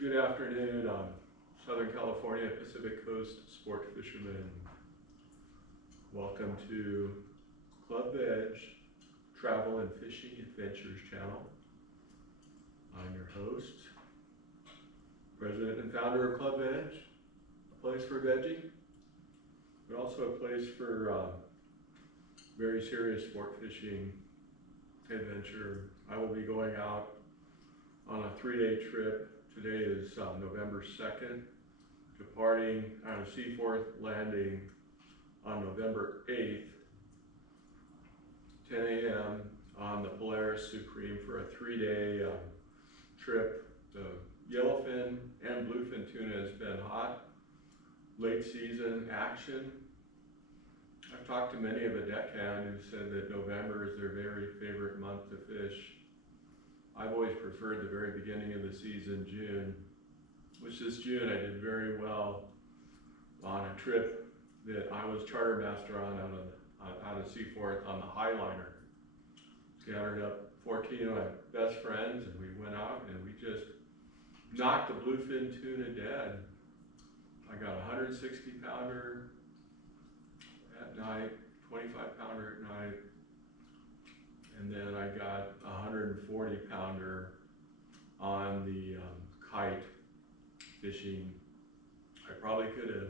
Good afternoon, Southern California Pacific Coast sport fishermen. Welcome to Club Veg Travel and Fishing Adventures channel. I'm your host, president and founder of Club Veg, a place for vegging, but also a place for very serious sport fishing adventure. I will be going out on a 3-day trip. Today is November 2nd, departing out of Seaforth, landing on November 8th, 10 a.m. on the Polaris Supreme for a 3-day trip. The yellowfin and bluefin tuna has been hot, late season action. I've talked to many of a deckhand who said that November is their very favorite month to fish. I've always preferred the very beginning of the season, June, which this June I did very well on a trip that I was charter master on out of Seaforth on the Highliner. Gathered up 14 of my best friends and we went out and we just knocked the bluefin tuna dead. I got a 160 pounder at night, 25 pounder at night, and then I got a 140 pounder on the kite fishing. I probably could have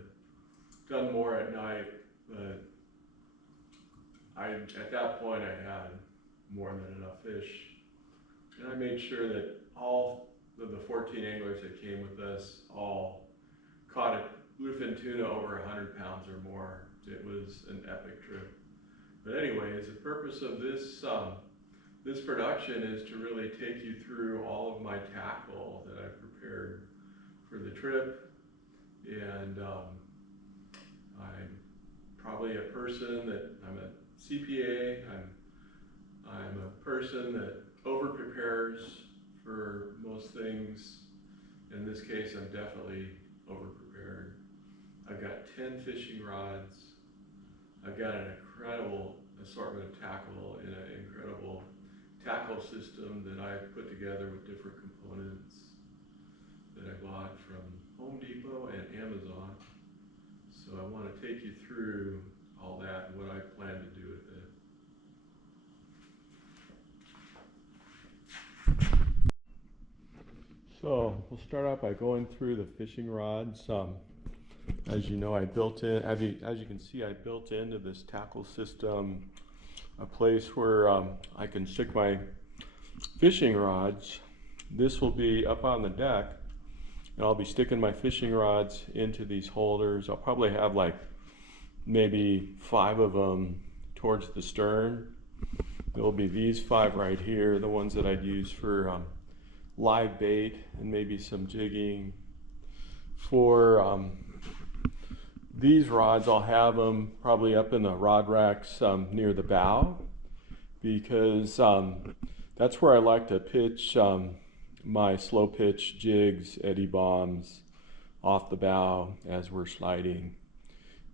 done more at night, but at that point I had more than enough fish. And I made sure that all of the 14 anglers that came with us all caught a bluefin tuna over 100 pounds or more. It was an epic trip. But anyways, the purpose of this this production is to really take you through all of my tackle that I've prepared for the trip. And I'm probably a person that I'm a CPA. I'm a person that over prepares for most things. In this case, I'm definitely over prepared. I've got 10 fishing rods. I've got an incredible assortment of tackle in an incredible tackle system that I've put together with different components that I bought from Home Depot and Amazon. So I want to take you through all that and what I plan to do with it. So we'll start out by going through the fishing rods. As you know, as you can see, I built into this tackle system a place where I can stick my fishing rods. This will be up on the deck, and I'll be sticking my fishing rods into these holders. I'll probably have like maybe 5 of them towards the stern. There'll be these 5 right here, the ones that I'd use for live bait and maybe some jigging. For these rods, I'll have them probably up in the rod racks near the bow, because that's where I like to pitch my slow pitch jigs, eddy bombs off the bow as we're sliding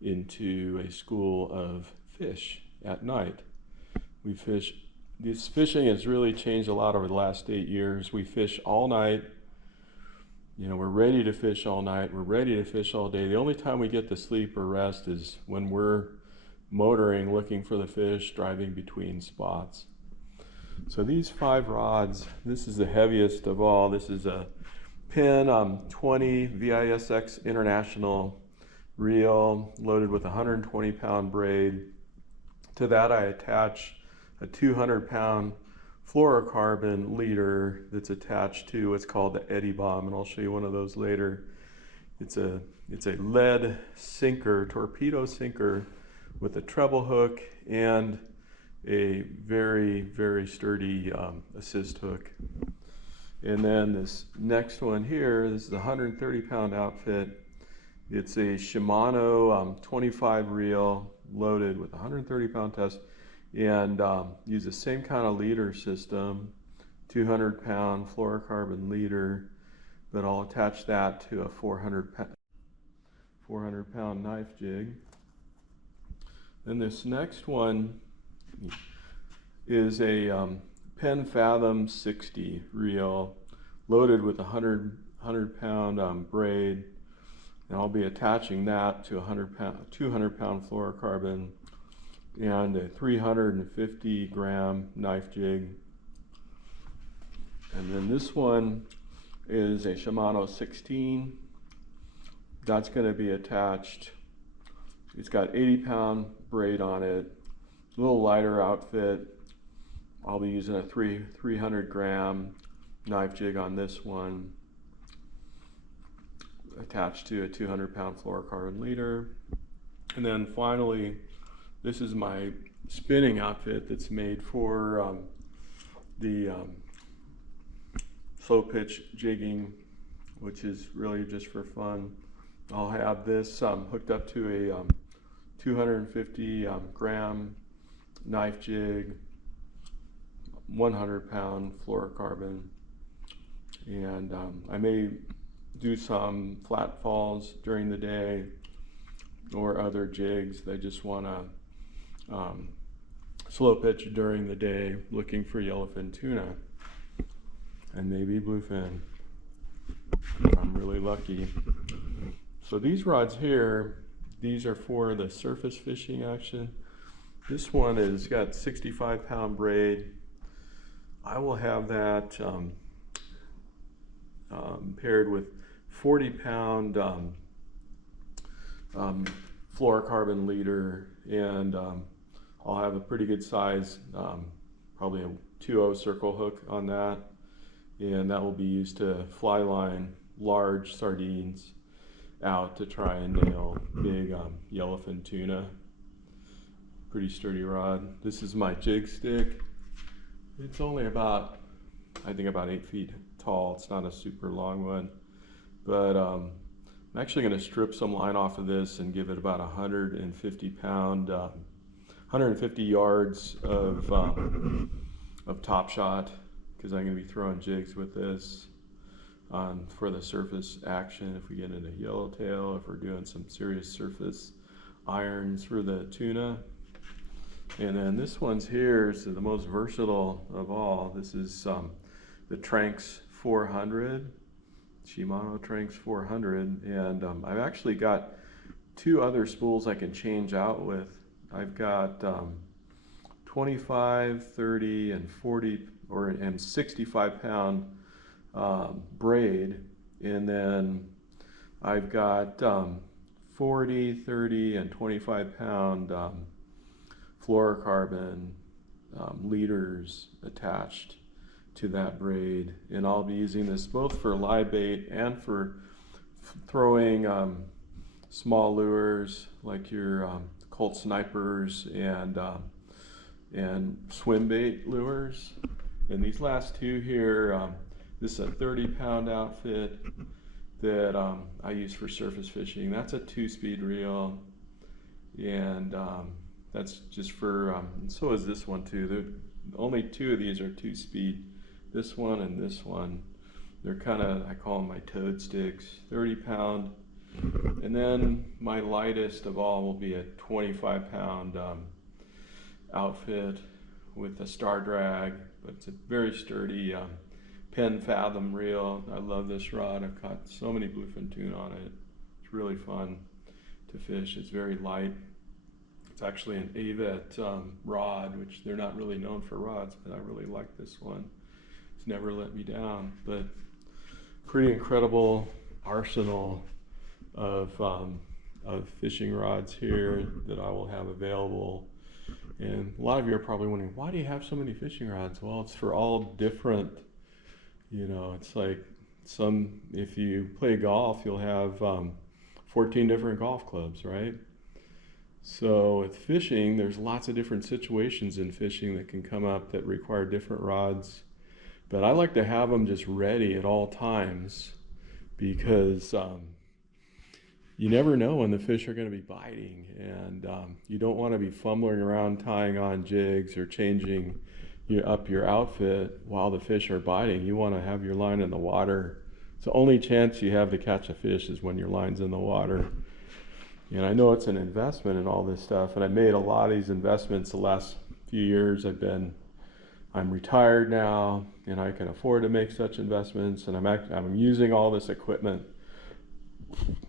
into a school of fish at night. This fishing has really changed a lot over the last 8 years. We fish all night. You know, we're ready to fish all night. We're ready to fish all day. The only time we get to sleep or rest is when we're motoring, looking for the fish, driving between spots. So these 5 rods, this is the heaviest of all. This is a Penn 20 VISX International reel loaded with a 120 pound braid. To that I attach a 200 pound fluorocarbon leader that's attached to what's called the eddy bomb, and I'll show you one of those later. It's a lead sinker, torpedo sinker, with a treble hook and a very, very sturdy assist hook. And then this next one here, this is a 130 pound outfit. It's a Shimano 25 reel loaded with a 130 pound test, and use the same kind of leader system, 200 pound fluorocarbon leader, but I'll attach that to a 400 pound knife jig. Then this next one is a Penn Fathom 60 reel loaded with a 100 100-pound braid, and I'll be attaching that to a 200-pound fluorocarbon and a 350-gram knife jig. And then this one is a Shimano 16. That's going to be attached. It's got 80-pound braid on it. A little lighter outfit. I'll be using a 300-gram knife jig on this one, attached to a 200-pound fluorocarbon leader. And then finally, this is my spinning outfit that's made for the slow pitch jigging, which is really just for fun. I'll have this hooked up to a 250-gram knife jig, 100-pound fluorocarbon, and I may do some flat falls during the day or other jigs. They just want to slow pitch during the day, looking for yellowfin tuna and maybe bluefin. I'm really lucky. So these rods here, these are for the surface fishing action. This one has got 65-pound braid. I will have that paired with 40-pound fluorocarbon leader, and I'll have a pretty good size, probably a 2/0 circle hook on that, and that will be used to fly line large sardines out to try and nail big yellowfin tuna. Pretty sturdy rod. This is my jig stick. It's only about, I think about 8 feet tall. It's not a super long one, but I'm actually going to strip some line off of this and give it about 150 yards of top shot, because I'm going to be throwing jigs with this for the surface action. If we get into yellowtail, if we're doing some serious surface irons for the tuna. And then this one's here is the most versatile of all. This is the Tranx 400, Shimano Tranx 400, and I've actually got 2 other spools I can change out with. I've got 25, 30, and 40 and 65-pound braid, and then I've got 40, 30, and 25-pound fluorocarbon leaders attached to that braid, and I'll be using this both for live bait and for throwing small lures like your Colt snipers and swim bait lures. And these last 2 here, this is a 30-pound outfit that I use for surface fishing. That's a 2-speed reel, and that's just for, and so is this one too. Only 2 of these are 2-speed, this one and this one. They're kind of, I call them my toad sticks, 30-pound. And then my lightest of all will be a 25-pound outfit with a star drag, but it's a very sturdy Penn Fathom reel. I love this rod. I've caught so many bluefin tuna on it. It's really fun to fish. It's very light. It's actually an Avet rod, which they're not really known for rods, but I really like this one. It's never let me down. But pretty incredible arsenal of fishing rods here that I will have available. And a lot of you are probably wondering, why do you have so many fishing rods? Well, it's for all different, it's like if you play golf, you'll have 14 different golf clubs, right? So with fishing, there's lots of different situations in fishing that can come up that require different rods. But I like to have them just ready at all times, because you never know when the fish are going to be biting, and you don't want to be fumbling around tying on jigs or changing up your outfit while the fish are biting. You want to have your line in the water. It's the only chance you have to catch a fish is when your line's in the water. And I know it's an investment in all this stuff, and I made a lot of these investments the last few years. I'm retired now and I can afford to make such investments, and I'm using all this equipment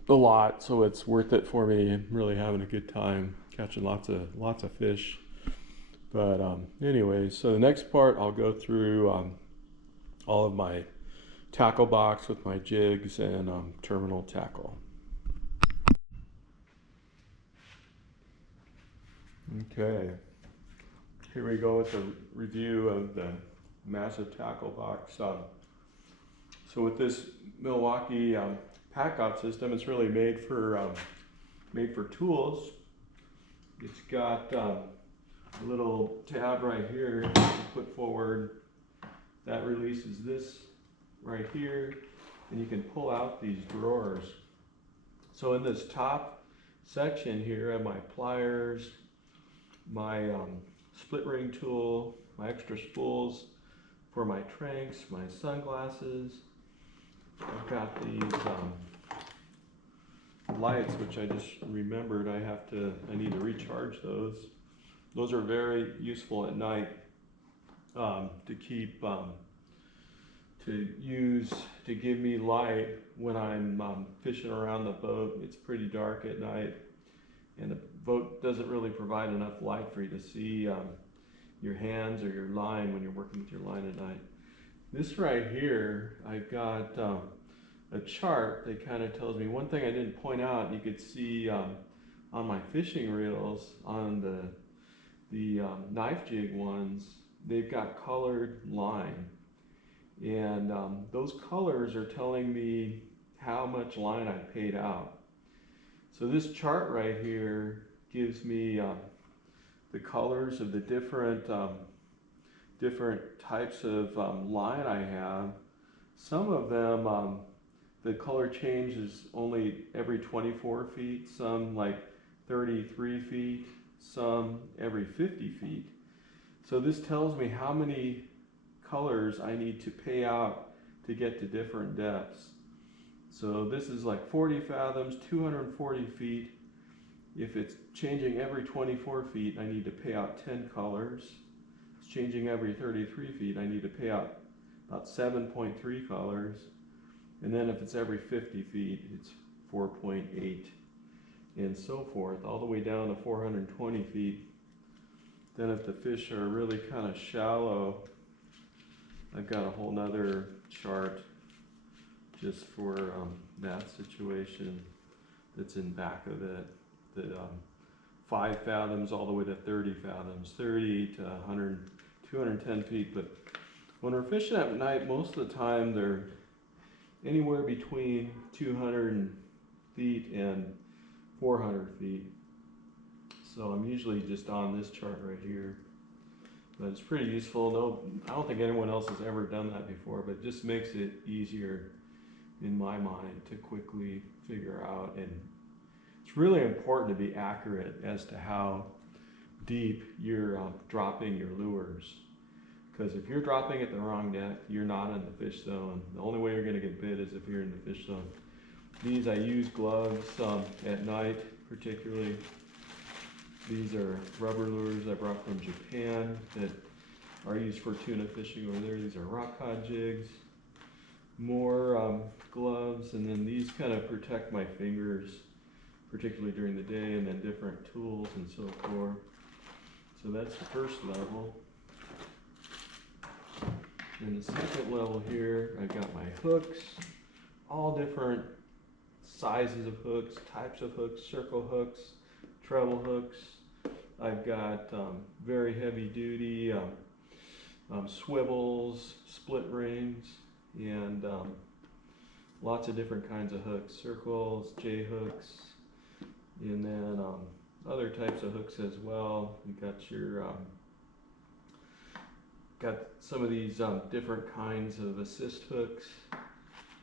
a lot, so it's worth it for me. I'm really having a good time catching lots of fish. But anyways, so the next part I'll go through all of my tackle box with my jigs and terminal tackle. Okay, here we go with a review of the massive tackle box. So with this Milwaukee pack-out system, it's really made for tools. It's got a little tab right here you can put forward that releases this right here, and you can pull out these drawers. So in this top section here, I have my pliers, my split ring tool, my extra spools for my tranks, my sunglasses. I've got these lights, which I just remembered I need to recharge those. Those are very useful at night to keep to give me light when I'm fishing around the boat. It's pretty dark at night, and the boat doesn't really provide enough light for you to see your hands or your line when you're working with your line at night. This right here, I've got a chart that kind of tells me one thing I didn't point out. You could see on my fishing reels, on the knife jig ones, they've got colored line, and those colors are telling me how much line I paid out. So this chart right here gives me the colors of the different types of line I have. Some of them, the color change is only every 24 feet, some like 33 feet, some every 50 feet. So this tells me how many colors I need to pay out to get to different depths. So this is like 40 fathoms, 240 feet. If it's changing every 24 feet, I need to pay out 10 colors. If it's changing every 33 feet, I need to pay out about 7.3 colors. And then if it's every 50 feet, it's 4.8, and so forth, all the way down to 420 feet. Then if the fish are really kind of shallow, I've got a whole nother chart just for that situation that's in back of it. That 5 fathoms all the way to 30 fathoms, 30 to 100, 210 feet. But when we're fishing at night, most of the time they're anywhere between 200 feet and 400 feet. So I'm usually just on this chart right here. But it's pretty useful. No, I don't think anyone else has ever done that before, but it just makes it easier in my mind to quickly figure out. And it's really important to be accurate as to how deep you're dropping your lures. Because if you're dropping at the wrong depth, you're not in the fish zone. The only way you're going to get bit is if you're in the fish zone. These, I use gloves at night particularly. These are rubber lures I brought from Japan that are used for tuna fishing over there. These are rock cod jigs. More gloves, and then these kind of protect my fingers, particularly during the day, and then different tools and so forth. So that's the first level. In the second level here, I've got my hooks, all different sizes of hooks, types of hooks, circle hooks, treble hooks. I've got very heavy duty swivels, split rings, and lots of different kinds of hooks, circles, J hooks, and then other types of hooks as well. You got your got some of these different kinds of assist hooks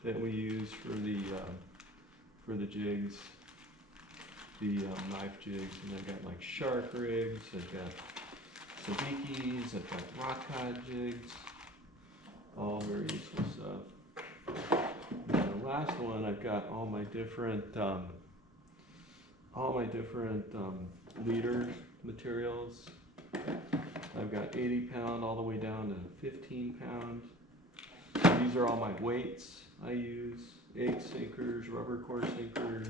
that we use for the jigs, the knife jigs, and I've got like shark rigs, I've got sabikis, I've got rock cod jigs, all very useful stuff. And the last one, I've got all my different leader materials. I've got 80 pound all the way down to 15 pound. These are all my weights I use. Egg sinkers, rubber core sinkers,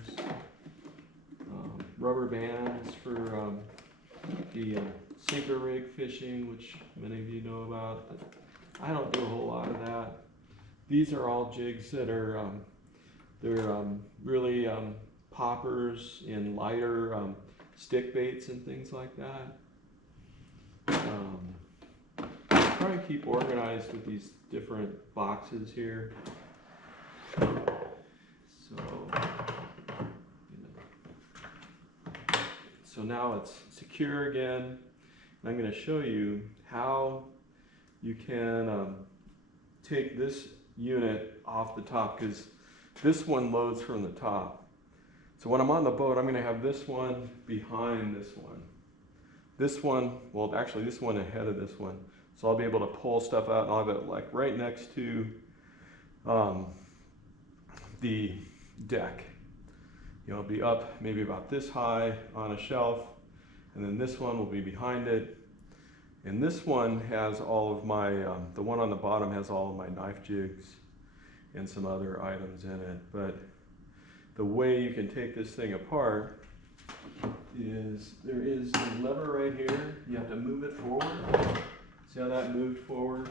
rubber bands for the sinker rig fishing, which many of you know about. But I don't do a whole lot of that. These are all jigs that are really poppers and lighter stick baits and things like that. Try and keep organized with these different boxes here. So now it's secure again. And I'm going to show you how you can take this unit off the top, because this one loads from the top. So when I'm on the boat, I'm going to have this one behind this one. This one, well actually this one ahead of this one. So I'll be able to pull stuff out and I'll have it like right next to the deck. It'll be up maybe about this high on a shelf, and then this one will be behind it. And this one has all of my, the one on the bottom has all of my knife jigs and some other items in it. But the way you can take this thing apart is there is a lever right here. You have to move it forward. See how that moved forward?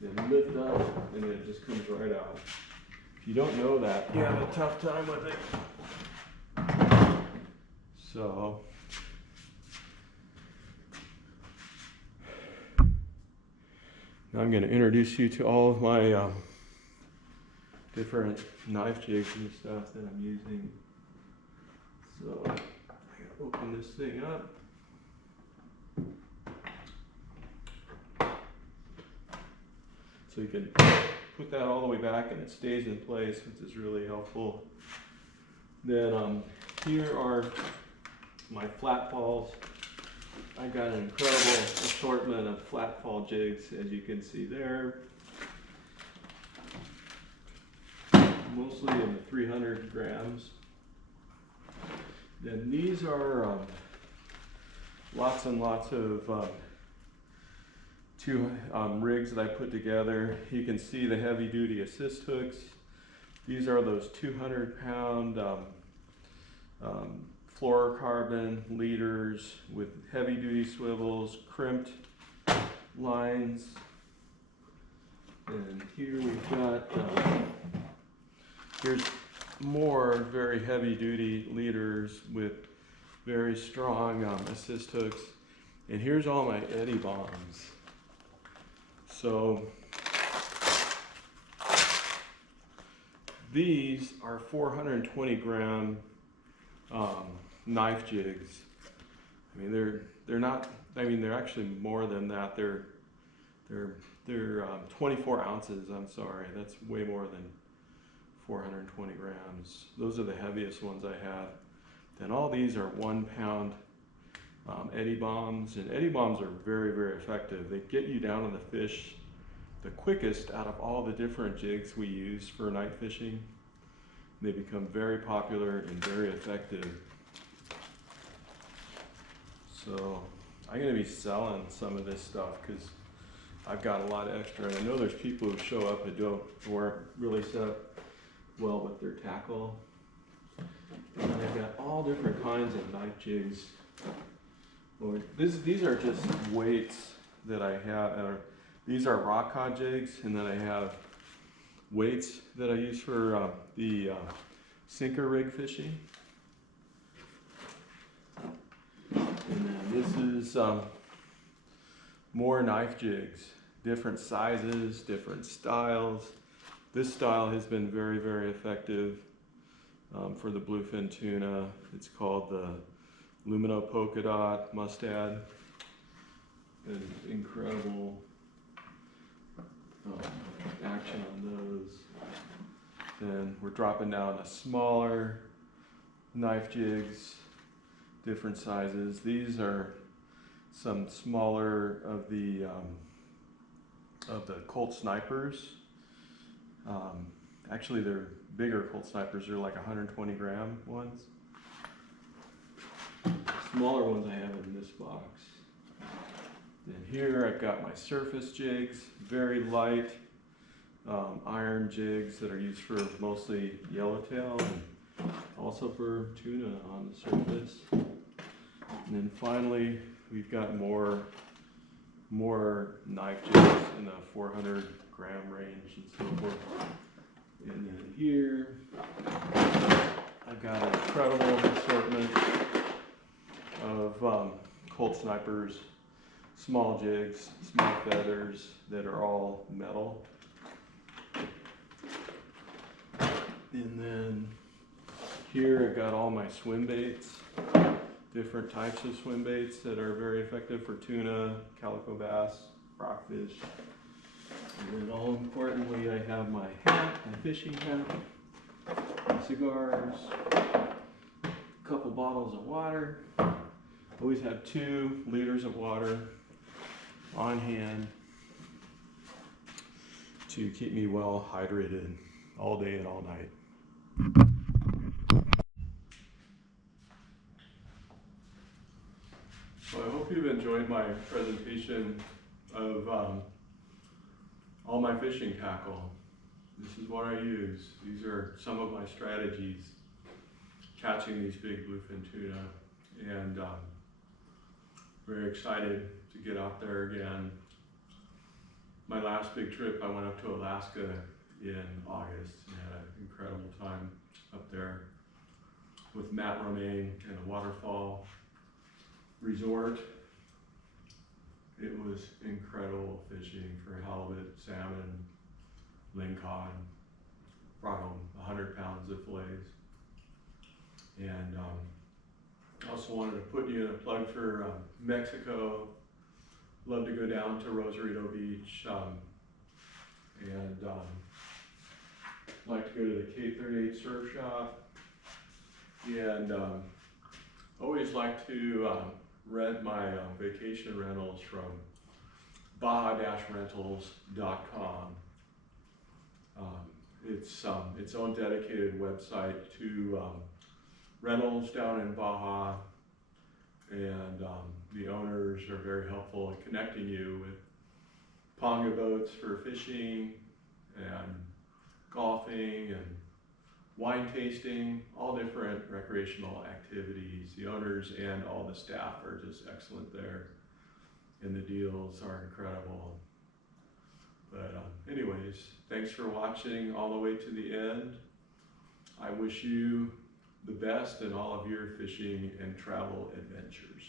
Then lift up, and it just comes right out. If you don't know that, you have a tough time with it. So, now I'm going to introduce you to all of my different knife jigs and stuff that I'm using. So, I'm going to open this thing up. So you can put that all the way back and it stays in place, which is really helpful. Then here are my flat falls. I got an incredible assortment of flat fall jigs, as you can see there. Mostly in the 300 grams. Then these are lots and lots of rigs that I put together. You can see the heavy duty assist hooks. These are those 200-pound fluorocarbon leaders with heavy duty swivels, crimped lines. And here we've got, here's more very heavy duty leaders with very strong assist hooks. And here's all my eddy bombs. So these are 420 gram knife jigs. I mean, they're not. I mean, they're actually more than that. They're 24 ounces. I'm sorry, that's way more than 420 grams. Those are the heaviest ones I have. Then all these are 1 pound eddy bombs, and eddy bombs are very, very effective. They get you down to the fish the quickest out of all the different jigs we use for night fishing. They become very popular and very effective. So I'm going to be selling some of this stuff because I've got a lot of extra. And I know there's people who show up and weren't really set up well with their tackle. And I've got all different kinds of knife jigs. These are just weights that I have. These are rock cod jigs, and then I have weights that I use for the sinker rig fishing. And then this is more knife jigs, different sizes, different styles. This style has been very, very effective for the bluefin tuna. It's called the Lumino Polka Dot Mustad. And incredible action on those. Then we're dropping down to smaller knife jigs, different sizes. These are some smaller of the Colt snipers. Actually, they're bigger Colt snipers. They're like 120 gram ones. Smaller ones I have in this box. Then here I've got my surface jigs, very light iron jigs that are used for mostly yellowtail and also for tuna on the surface. And then finally we've got more knife jigs in the 400 gram range and so forth. And then here I've got an incredible assortment of Colt Snipers, small jigs, small feathers that are all metal. And then here I've got all my swim baits, different types of swim baits that are very effective for tuna, calico bass, rockfish. And then all importantly, I have my hat, my fishing hat, my cigars, a couple bottles of water. Always have 2 liters of water on hand to keep me well hydrated all day and all night. So I hope you've enjoyed my presentation of all my fishing tackle. This is what I use. These are some of my strategies catching these big bluefin tuna, and very excited to get out there again. My last big trip, I went up to Alaska in August and had an incredible time up there with Matt Romaine and a waterfall resort. It was incredible fishing for halibut, salmon, lingcod. Brought home 100 pounds of fillets. And also wanted to put you in a plug for Mexico. Love to go down to Rosarito Beach and like to go to the K38 surf shop, and always like to rent my vacation rentals from baja-rentals.com. It's its own dedicated website to rentals down in Baja, and the owners are very helpful in connecting you with ponga boats for fishing and golfing and wine tasting, all different recreational activities. The owners and all the staff are just excellent there, and the deals are incredible. But anyways, thanks for watching all the way to the end. I wish you the best in all of your fishing and travel adventures.